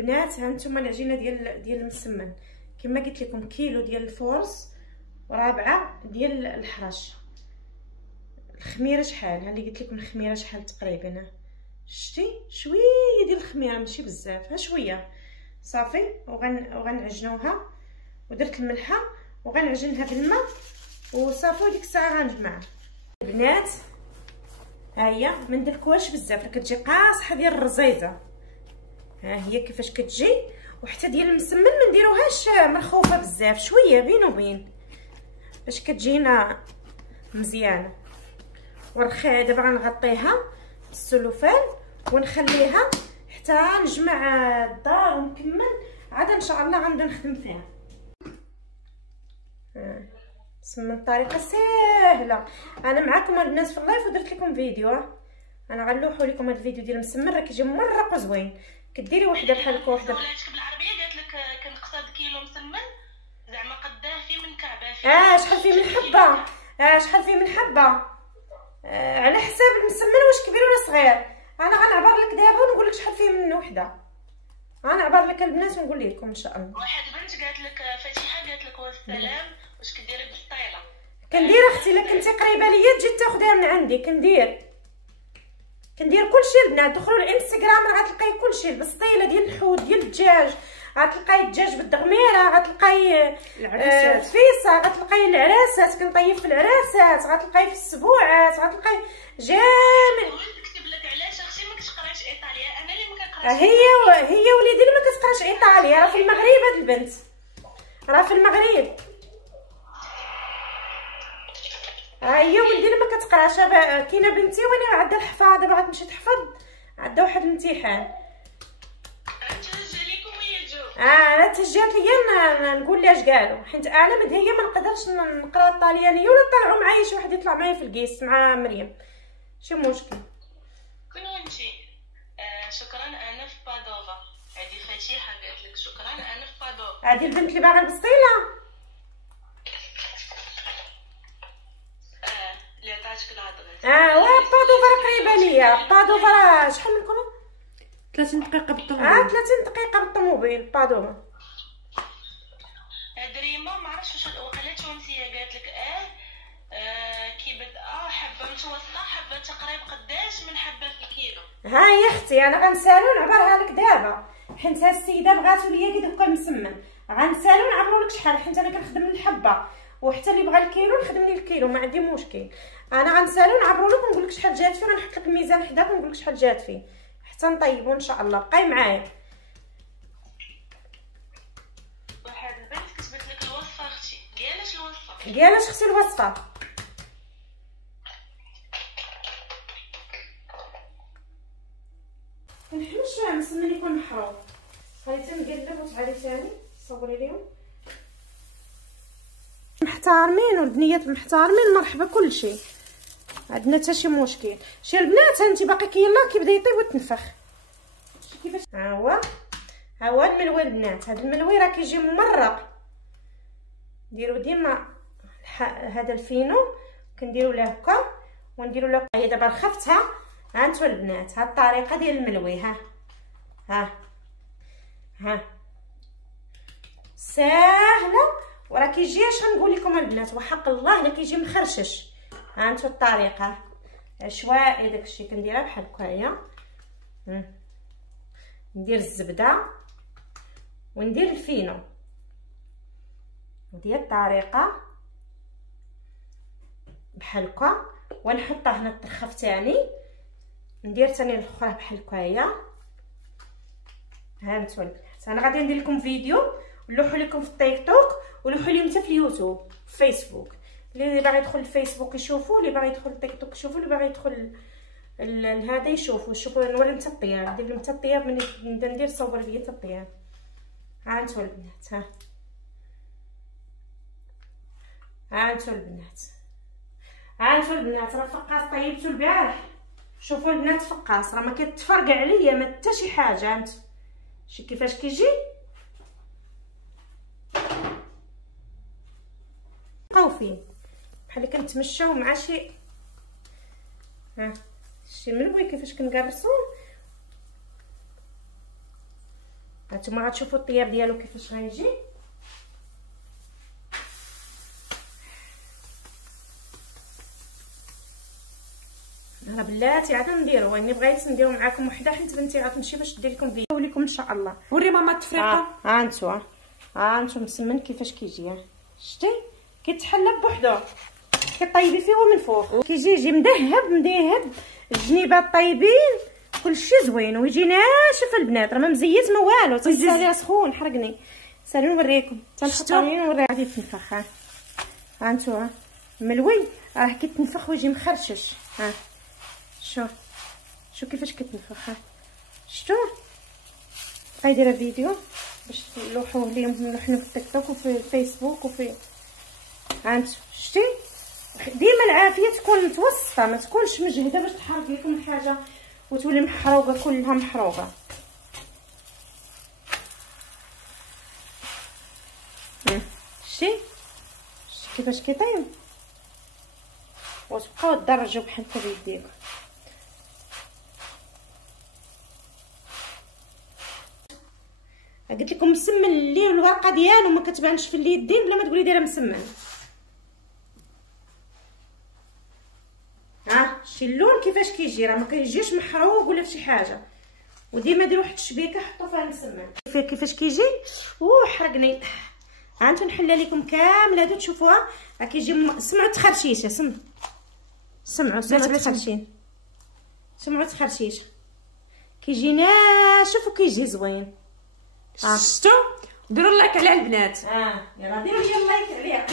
بنات ها نتوما العجينه ديال المسمن كما قلت لكم كيلو ديال الفورص ورابعه ديال الحرش. الخميره شحال؟ ها اللي قلت لكم الخميره شحال تقريبا، شتي شويه ديال الخميره ماشي بزاف، ها شويه صافي. وغنعجنوها ودرت الملحه وغنعجنها بالماء وصافي. وديك الساعه غنجمعها البنات. ها هي ما ندلكوهاش بزاف، راه كتجي قاصحه ديال الرزيزه. ها هي كيفاش كتجي. وحتى ديال المسمن ما نديروهاش مرخوفه بزاف، شويه بين وبين باش كتجينا مزيانه. ورخي دابا غنغطيها بالسلوفان ونخليها حتى نجمع الدار ونكمل، عاد ان شاء الله غنبدا نخدم فيها. سمن الطريقه ساهله. انا معكم الناس في اللايف ودرت لكم فيديو، انا غنلوحوا لكم هذا الفيديو ديال المسمن راه كيجي مرق وزوين. كديري وحده بحال هكا وحده. ولاتك بالعربيه قالت لك كنقصد كيلو مسمن زعما قداه فيه من كعبه فيه. شحال فيه من حبه؟ شحال فيه من حبه؟ على حساب المسمن واش كبير ولا صغير. انا غنعبر لك دابا ونقول لك شحال فيه من وحده. غنعبر لك البنات ونقول لكم ان شاء الله. واحد بنت قالت لك فاتحه قالت لك والسلام واش كديري بالسطيله؟ كندير اختي الا كنتي قريبه ليا تجي تاخذيها من عندي. كندير كلشي البنات. دخلوا الانستغرام راه غتلقاي كلشي. البسطيله ديال الحوت ديال الدجاج، غتلقاي الدجاج بالدغميره، غتلقاي الفيصه، غتلقاي العراسات كنطيب في العراسات، غتلقاي في السبوعات، غتلقاي جامع. نكتب لك علاش اختي ما كتقراش ايطاليا. انا اللي ما كنقراش. هي وليدي اللي ما كتقراش ايطاليا. راه في المغرب هاد البنت، راه في المغرب. هي ولدي اللي ما كتقراش. كاينه بنتي وين عندها الحفاظ دابا غتمشي تحفظ، عندها واحد الامتحان. تهجى لكم وهي تجاوب. انا تهجات ليا نقول لها اش قالوا، حيت انا من هي ما نقدرش نقرا الطاليانيه ولا طلعوا معايا شي واحد يطلع معايا في الكيس مع مريم، شي مشكل. كون انتي شكرا انا في بادوفا. هذه فاتحه قالت لك شكرا انا في بادوفا. هذه البنت اللي باغا البسطيله اللي عطاتك الهضره. بادوفا راه قريبه ليا. بادوفا راه شحال منكم؟ 30 دقيقه بالطوموبيل. 30 دقيقه بالطوموبيل بادوفا. دريمه ما عرفتش واش وقيلا تونسيه قالت لك كي بدا حبه متوسطه حبه تقريبا قداش من حبه في الكيلو. ها هي اختي انا غنسالو نعبرها لك دابا، حيت ها السيده بغاتو ليا كي هكا مسمن. غنسالو نعبرو لك شحال، حيت انا كنخدم الحبه، وحتى اللي بغى الكيلو نخدم ليه الكيلو، ما عندي مشكل. انا غنسالو نعبرو لك ونقول لك شحال جات فيه. غنحط لك الميزان حداك ونقول لك شحال جات فيه حتى نطيبو ان شاء الله. بقاي معايا. واحد البنت كتبت لك الوصفه اختي. قالت الوصفه. قالت اختي الوصفه. كنحمل شويه مسمن يكون محروق. هاني تنقلب وتعالي ثاني صبري ليهم. محتارمين والبنيات محتارمين مرحبا كلشي، عندنا حتى شي مشكل. شي البنات انت باقي يلاه كيبدا يطيب وتنفخ. شتي كيفاش. ها هو الملوي البنات. هذا الملوي راه كيجي ممرق. نديرو ديما هذا الفينو كنديرو له هكا ونديرو له. هي دابا رخفتها. ها انتو البنات ها الطريقه ديال الملوي. ها ساهله وراه كيجي اش غنقول لكم البنات وحق الله الا كيجي مخرشش. ها انتو الطريقه عشوائي داكشي كنديرها بحال هكايا. ندير الزبده وندير الفينو وديال الطريقه بحال هكا، ونحطها هنا الطرخف تاعي. ندير ثاني الاخرى بحال هكايا. ها انتو البنات انا غادي ندير لكم فيديو ونلوحو لكم في التيك توك ونلوحو لكم حتى في اليوتيوب في فيسبوك. اللي باغي يدخل الفيسبوك يشوفوا، اللي باغي يدخل التيك توك يشوفوا، اللي باغي يدخل هذا يشوفوا نوري حتى الطياب. ندير لهم حتى الطياب من نبدا ندير صور ليا حتى الطياب. ها انتو البنات ها انتو البنات راه فقاص طيبتو البارح. شوفوا البنات فقاص راه ما كتفرقع عليا ما حتى شي حاجه. انت شي كيفاش كيجي. بقاو فيه بحال كنتمشاو مع شي شي ملوي كيفاش كنقرصو. هانتوما غتشوفوا الطياب ديالو كيفاش غيجي. راه بلاتي عاد نديرو، يعني بغيت نديرو معاكم وحده حيت بنتي غتمشي باش دير لكم فيديو لكم ان شاء الله. وري ماما التفريقه. ها انتوا مسمن كيفاش كيجي، شتي كيتحلى بوحدو، كطيبي فيه من فوق كيجي مدهب الجنيبات طيبين كلشي زوين ويجي ناشف البنات، راه ما مزيت ما والو. تنسالي سخون حرقني، سالي نوريكم تنحطوني نوري غادي يتنفخ. ها انتوا ملوي راه كيتنفخ ويجي مخرشش. ها شو كيفاش كيتنفخ. ها شتو غايدير فيديو باش نلوحوه ليهم، نلوحوه في التيك توك وفي الفيسبوك وفي هانتو شتي. ديما العافيه تكون متوسطه، ما تكونش مجهده باش تحرق لكم الحاجه وتولي محروقه كلها محروقه. شتي كيفاش كيطيب، وتبقاو تدرجوا بحال هكا بيديكم. قلت لكم مسمن اللي الورقه ديالو ما كتبانش في اليدين بلا ما تقولي دايره مسمن. ها شي اللون كيفاش كيجي، راه ما كيجيش محروق ولا فشي حاجه. وديما ديروا واحد الشبيكه حطوا فيها المسمن كيفاش كيجي. حرقني. ها انتم نحل لكم كامل هادو تشوفوها. راه كيجي سمعوا التخرشيشه، سمعوا التخرشين، سمعوا التخرشيشه، كيجي ناشف وكيجي زوين. شفتوا ديروا لايك على البنات. يلا ديروا لي لايك عليها.